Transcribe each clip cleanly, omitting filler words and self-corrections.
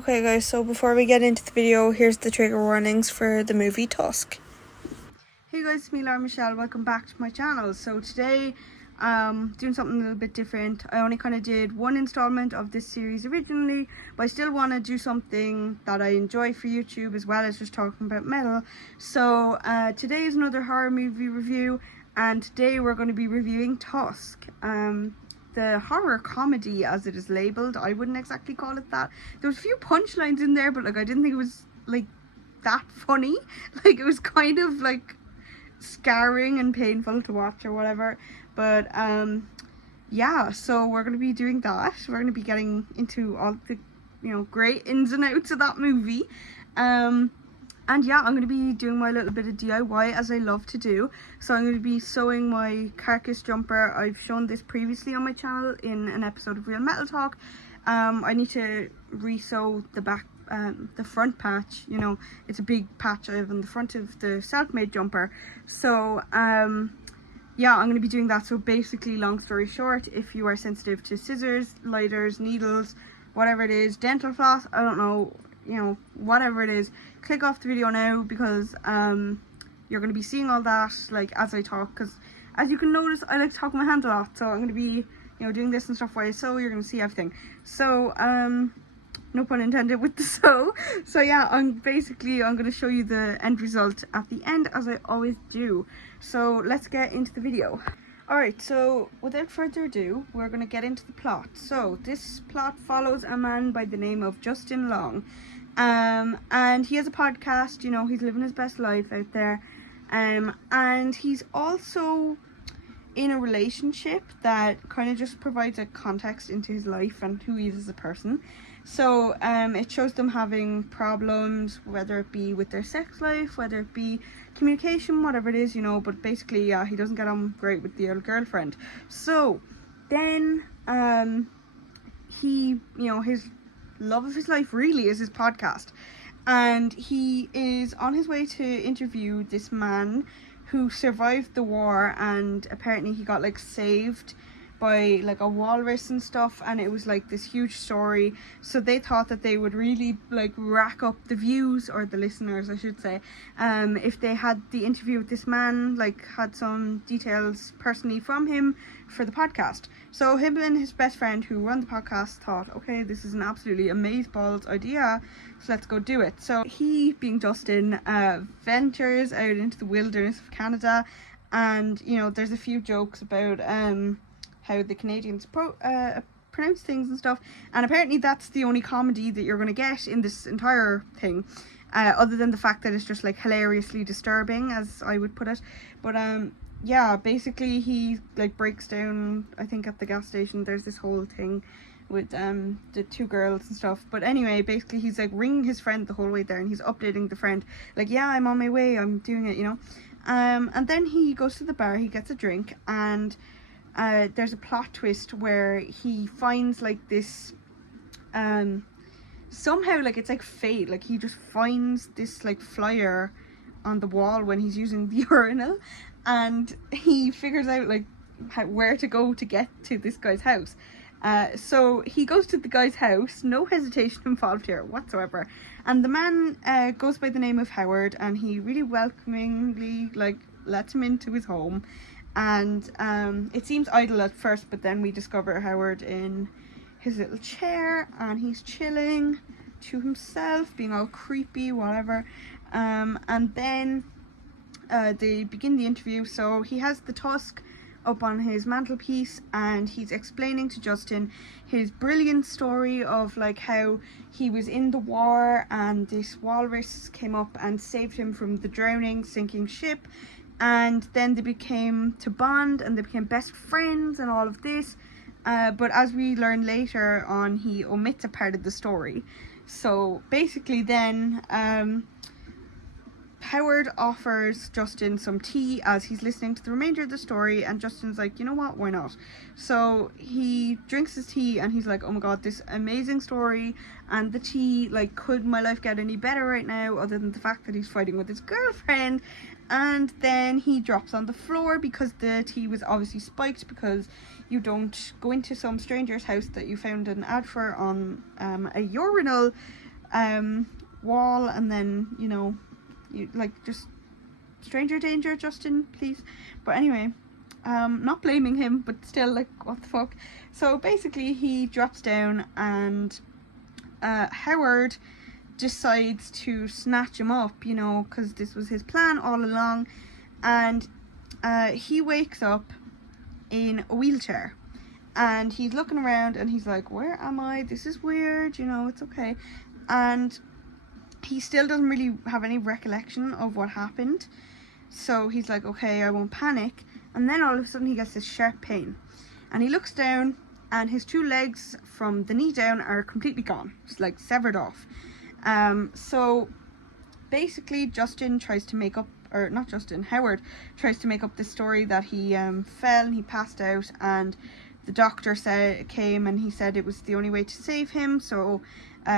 Okay guys, so before we get into the video, here's the trigger warnings for the movie Tusk. Hey guys, it's me Laura Michelle, welcome back to my channel. So today, doing something a little bit different. I only kind of did one installment of this series originally, but I still want to do something that I enjoy for YouTube as well as just talking about metal. So today is another horror movie review, and today we're going to be reviewing Tusk. The horror comedy, as it is labelled. I wouldn't exactly call it that. There was a few punchlines in there, but like I didn't think it was like that funny. Like it was kind of like scarring and painful to watch or whatever. But yeah, so we're going to be doing that. We're going to be getting into all the, you know, great ins and outs of that movie. And yeah, I'm going to be doing my little bit of DIY as I love to do. So I'm going to be sewing my carcass jumper. I've shown this previously on my channel in an episode of Real Metal Talk. I need to re-sew the back, the front patch. You know, it's a big patch I have on the front of the self-made jumper. So yeah, I'm going to be doing that. So basically, long story short, if you are sensitive to scissors, lighters, needles, whatever it is, dental floss, I don't know, you know, whatever it is, click off the video now, because you're going to be seeing all that like as I talk, because as you can notice I like to talk with my hands a lot, so I'm going to be, you know, doing this and stuff while I sew. You're going to see everything, so no pun intended with the sew. So yeah, I'm going to show you the end result at the end, as I always do. So let's get into the video. Alright, so without further ado, we're going to get into the plot. So this plot follows a man by the name of Justin Long. And he has a podcast, you know, he's living his best life out there. And he's also in a relationship that kind of just provides a context into his life and who he is as a person. So it shows them having problems, whether it be with their sex life, whether it be communication, whatever it is, you know. But basically, yeah, he doesn't get on great with the old girlfriend. So then he, you know, his love of his life really is his podcast, and he is on his way to interview this man who survived the war, and apparently he got like saved by like a walrus and stuff, and it was like this huge story. So they thought that they would really like rack up the views, or the listeners I should say, if they had the interview with this man, like had some details personally from him for the podcast. So him and his best friend who run the podcast thought, okay, this is an absolutely amazeballs idea, so let's go do it. So he, being Justin, ventures out into the wilderness of Canada, and you know, there's a few jokes about how the Canadians pronounce things and stuff, and apparently that's the only comedy that you're going to get in this entire thing, other than the fact that it's just like hilariously disturbing, as I would put it. But yeah, basically he like breaks down, I think at the gas station. There's this whole thing with the two girls and stuff. But anyway, basically he's like ringing his friend the whole way there, and he's updating the friend like, yeah, I'm on my way, I'm doing it, you know. And then he goes to the bar, he gets a drink, and there's a plot twist where he finds like this somehow, like it's like fate, like he just finds this like flyer on the wall when he's using the urinal, and he figures out like where to go to get to this guy's house. So he goes to the guy's house, no hesitation involved here whatsoever, and the man goes by the name of Howard, and he really welcomingly like lets him into his home. And it seems idle at first, but then we discover Howard in his little chair, and he's chilling to himself, being all creepy, whatever. And then they begin the interview. So he has the Tusk up on his mantelpiece, and he's explaining to Justin his brilliant story of like how he was in the war, and this walrus came up and saved him from the drowning, sinking ship. And then they became to bond, and they became best friends and all of this. But as we learn later on, he omits a part of the story. So basically then Howard offers Justin some tea as he's listening to the remainder of the story, and Justin's like, you know what, why not? So he drinks his tea, and he's like, oh my god, this amazing story, and the tea, like, could my life get any better right now other than the fact that he's fighting with his girlfriend? And then he drops on the floor because the tea was obviously spiked, because you don't go into some stranger's house that you found an ad for on a urinal wall, and then, you know, you like, just stranger danger, Justin, please. But anyway, not blaming him, but still, like, what the fuck. So basically he drops down, and Howard decides to snatch him up, you know, because this was his plan all along. And he wakes up in a wheelchair, and he's looking around, and he's like, where am I? This is weird, you know, it's okay. And he still doesn't really have any recollection of what happened. So he's like, okay, I won't panic. And then all of a sudden he gets this sharp pain, and he looks down, and his 2 legs from the knee down are completely gone. It's like severed off. So basically Justin tries to make up, or not Justin, Howard tries to make up this story that he fell and he passed out, and the doctor came and he said it was the only way to save him. So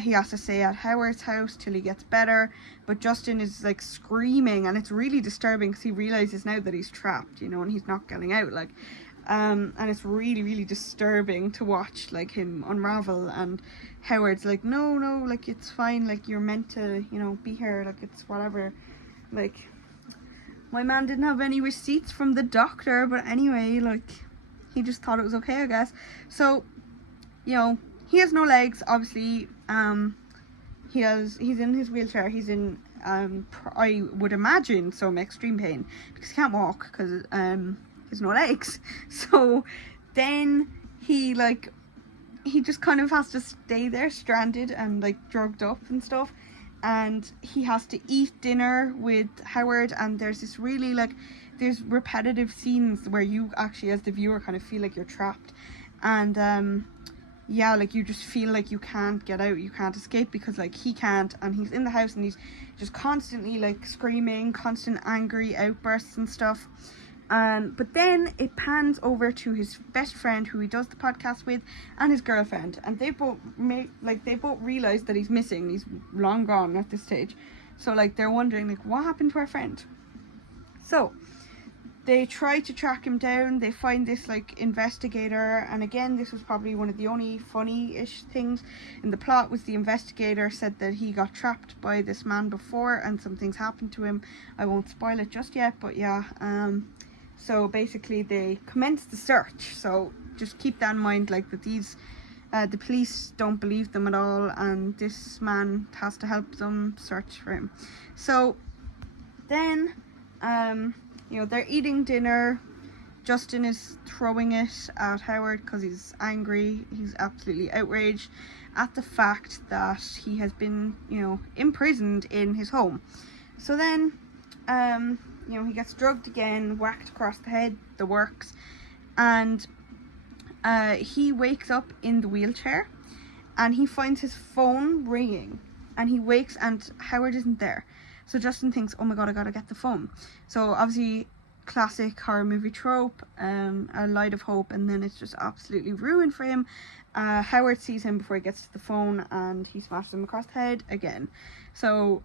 he has to stay at Howard's house till he gets better. But Justin is like screaming, and it's really disturbing because he realizes now that he's trapped, you know, and he's not getting out, like, and it's really, really disturbing to watch, like, him unravel. And Howard's like, no, like, it's fine, like, you're meant to, you know, be here, like, it's whatever. Like, my man didn't have any receipts from the doctor, but anyway, like, he just thought it was okay, I guess. So, you know, he has no legs, obviously. He's in his wheelchair. He's in, I would imagine, some extreme pain because he can't walk because he has no legs. So then he just kind of has to stay there stranded and, like, drugged up and stuff. And he has to eat dinner with Howard, and there's this really, like, there's repetitive scenes where you actually, as the viewer, kind of feel like you're trapped. And yeah, like, you just feel like you can't get out, you can't escape, because, like, he can't, and he's in the house and he's just constantly, like, screaming, constant angry outbursts and stuff. But then it pans over to his best friend, who he does the podcast with, and his girlfriend, and they both realize that he's missing. He's long gone at this stage. So, like, they're wondering, like, what happened to our friend? So they try to track him down. They find this, like, investigator, and again, this was probably one of the only funny-ish things in the plot, was the investigator said that he got trapped by this man before and some things happened to him. I won't spoil it just yet, but yeah. So basically they commence the search, so just keep that in mind, like, that these the police don't believe them at all, and this man has to help them search for him. So then you know, they're eating dinner. Justin is throwing it at Howard because he's angry. He's absolutely outraged at the fact that he has been, you know, imprisoned in his home. So then, you know, he gets drugged again, whacked across the head, the works, and he wakes up in the wheelchair, and he finds his phone ringing, and he wakes, and Howard isn't there. So Justin thinks, oh my god, I gotta get the phone. So obviously, classic horror movie trope, a light of hope, and then it's just absolutely ruined for him. Howard sees him before he gets to the phone, and he smashes him across the head again. So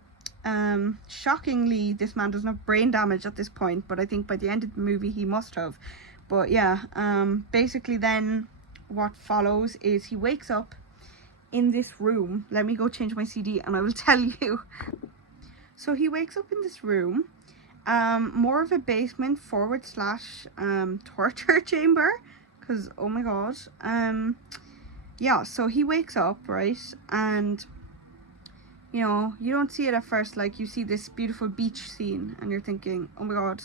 shockingly, this man doesn't have brain damage at this point, but I think by the end of the movie he must have. But yeah, basically then what follows is he wakes up in this room. Let me go change my CD and I will tell you. So he wakes up in this room, more of a basement / torture chamber, because oh my god. Yeah, so he wakes up, right, and you know, you don't see it at first, like, you see this beautiful beach scene and you're thinking, oh my god.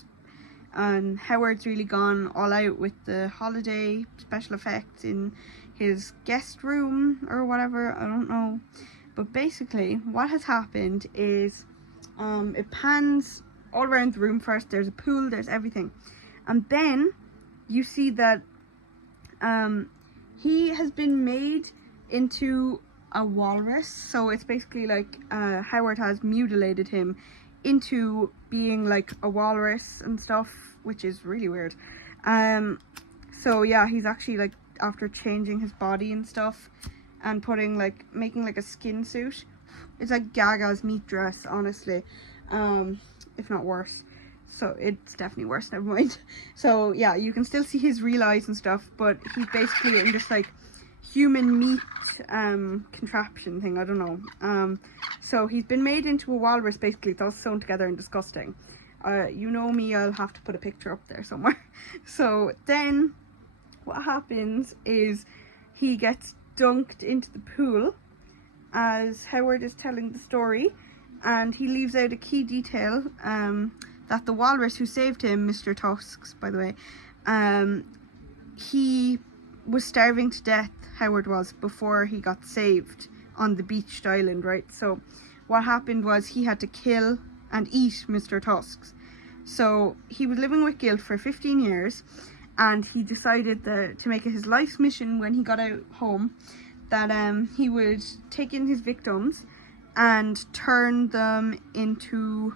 And Howard's really gone all out with the holiday special effects in his guest room or whatever, I don't know. But basically what has happened is it pans all around the room. First there's a pool, there's everything, and then you see that he has been made into a walrus. So it's basically like Howard has mutilated him into being like a walrus and stuff, which is really weird. So yeah, he's actually, like, after changing his body and stuff and putting, like, making like a skin suit, it's like Gaga's meat dress, honestly, if not worse. So it's definitely worse, never mind. So yeah, you can still see his real eyes and stuff, but he's basically in this, like, human meat contraption thing, I don't know. So he's been made into a walrus, basically. It's all sewn together and disgusting. You know me, I'll have to put a picture up there somewhere. So then what happens is he gets dunked into the pool as Howard is telling the story, and he leaves out a key detail, that the walrus who saved him, Mr. Tusk, by the way, he was starving to death, Howard was, before he got saved on the beached island, right? So what happened was he had to kill and eat Mr. Tusk. So he was living with guilt for 15 years, and he decided that to make it his life's mission when he got out home, that he would take in his victims and turn them into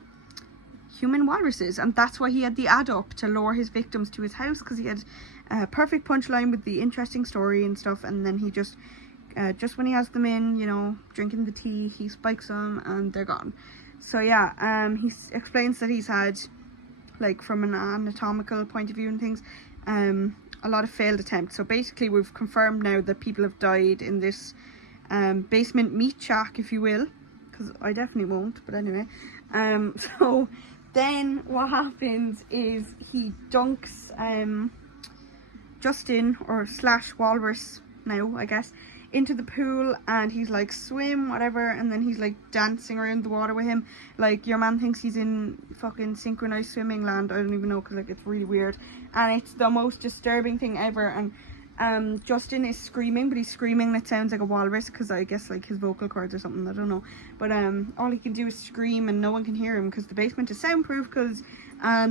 human walruses. And that's why he had the ad up, to lure his victims to his house, because he had a perfect punchline with the interesting story and stuff. And then he just when he has them in, you know, drinking the tea, he spikes them and they're gone. So yeah, he explains that he's had, like, from an anatomical point of view and things, a lot of failed attempts. So basically we've confirmed now that people have died in this basement meat shack, if you will, because I definitely won't, but anyway. So then what happens is he dunks Justin, or slash walrus now, I guess, into the pool, and he's like, swim, whatever, and then he's like dancing around the water with him. Like, your man thinks he's in fucking synchronized swimming land. I don't even know, because like it's really weird, and it's the most disturbing thing ever. And Justin is screaming, but he's screaming and it sounds like a walrus, because I guess like his vocal cords or something, I don't know. But all he can do is scream, and no one can hear him because the basement is soundproof, because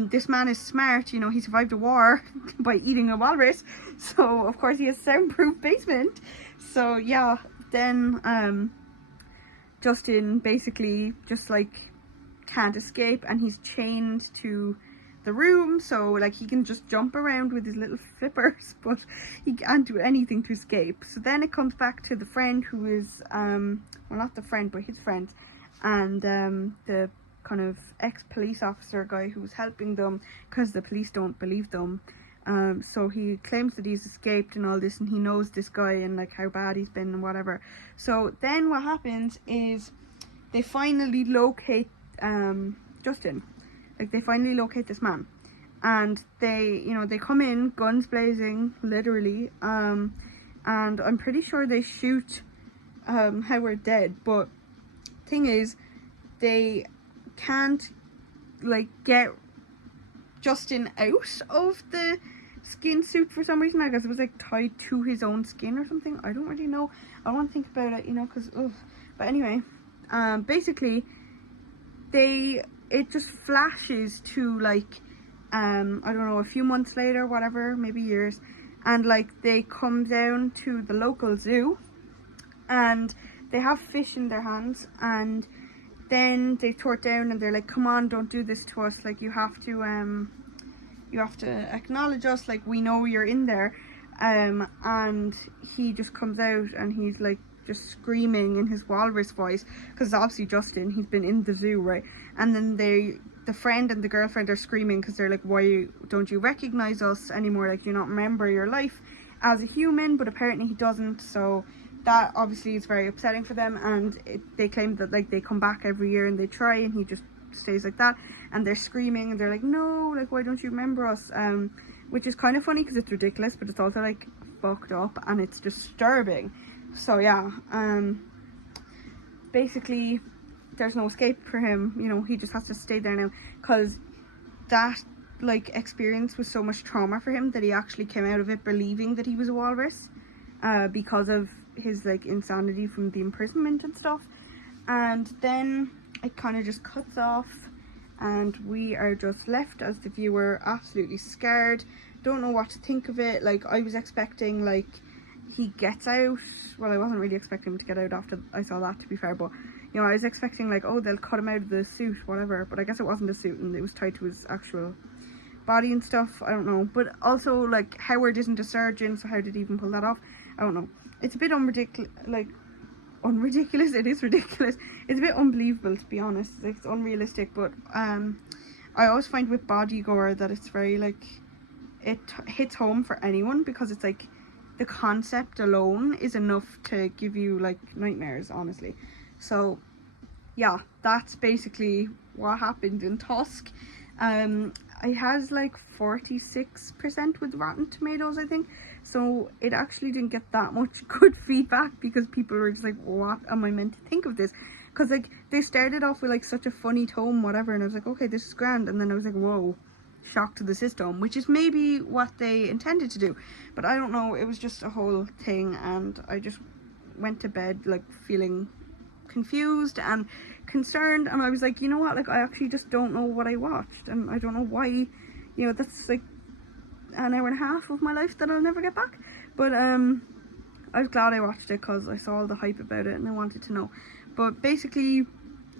this man is smart, you know, he survived a war by eating a walrus, so of course he has soundproof basement. So yeah, then Justin basically just like can't escape, and he's chained to the room, so like he can just jump around with his little flippers, but he can't do anything to escape. So then it comes back to the friend who is well, not the friend, but his friend, and the kind of ex-police officer guy who was helping them, because the police don't believe them. So he claims that he's escaped and all this, and he knows this guy and like how bad he's been and whatever. So then what happens is they finally locate Justin. Like, they finally locate this man, and they, you know, they come in guns blazing, literally, and I'm pretty sure they shoot Howard dead. But thing is, they can't like get Justin out of the skin suit for some reason. I guess it was like tied to his own skin or something. I don't really know. I won't think about it, you know, because but anyway, basically it just flashes to like I don't know, a few months later, whatever, maybe years, and like they come down to the local zoo, and they have fish in their hands, and then they throw it down, and they're like, come on, don't do this to us, like you have to acknowledge us, like we know you're in there. And he just comes out, and he's like just screaming in his walrus voice, because obviously Justin, he's been in the zoo, right? And then the friend and the girlfriend are screaming, because they're like, why don't you recognize us anymore, like, do you not remember your life as a human? But apparently he doesn't, so that obviously is very upsetting for them. And they claim that like they come back every year and they try, and he just stays like that, and they're screaming, and they're like, no, like, why don't you remember us? Which is kind of funny, because it's ridiculous, but it's also like fucked up, and it's disturbing. So yeah, basically there's no escape for him, you know, he just has to stay there now, because that like experience was so much trauma for him that he actually came out of it believing that he was a walrus, because of his like insanity from the imprisonment and stuff. And then it kind of just cuts off, and we are just left as the viewer absolutely scared, don't know what to think of it. Like, I was expecting like he gets out, well, I wasn't really expecting him to get out after I saw that, to be fair, but you know, I was expecting like, oh, they'll cut him out of the suit, whatever, but I guess it wasn't a suit, and it was tied to his actual body and stuff. I don't know. But also, like, Howard isn't a surgeon, so how did he even pull that off? I don't know. It's a bit unridiculous, like, unridiculous, it is ridiculous. It's a bit unbelievable, to be honest. Like, it's unrealistic, but I always find with body gore that it's very, like, it hits home for anyone, because it's like, the concept alone is enough to give you like nightmares, honestly. So yeah, that's basically what happened in Tusk. It has like 46% with Rotten Tomatoes, I think. So it actually didn't get that much good feedback because people were just like, what am I meant to think of this? Because like they started off with like such a funny tone, whatever, and I was like, okay, this is grand. And then I was like, whoa, shock to the system, which is maybe what they intended to do. But I don't know, it was just a whole thing, and I just went to bed like feeling confused and concerned, and I was like, you know what, like I actually just don't know what I watched, and I don't know why, you know, that's like an hour and a half of my life that I'll never get back. But I was glad I watched it because I saw all the hype about it and I wanted to know. But basically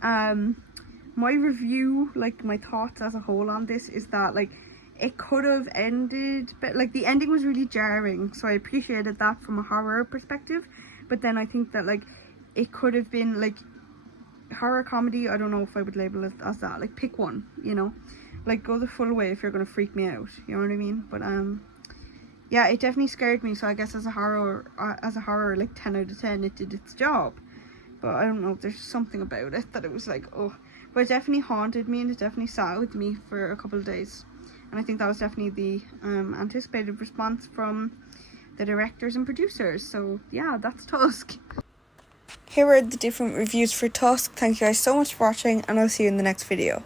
my review, like my thoughts as a whole on this, is that like it could have ended, but like the ending was really jarring, so I appreciated that from a horror perspective. But then I think that like it could have been like horror comedy. I don't know if I would label it as that. Like pick one, you know, like go the full way if you're gonna freak me out, you know what I mean? But yeah, it definitely scared me. So I guess as a horror like 10 out of 10 it did its job. But I don't know, there's something about it that it was like, oh, but it definitely haunted me, and it definitely sat with me for a couple of days. And I think that was definitely the anticipated response from the directors and producers. So yeah, that's Tusk. Here are the different reviews for Tusk. Thank you guys so much for watching, and I'll see you in the next video.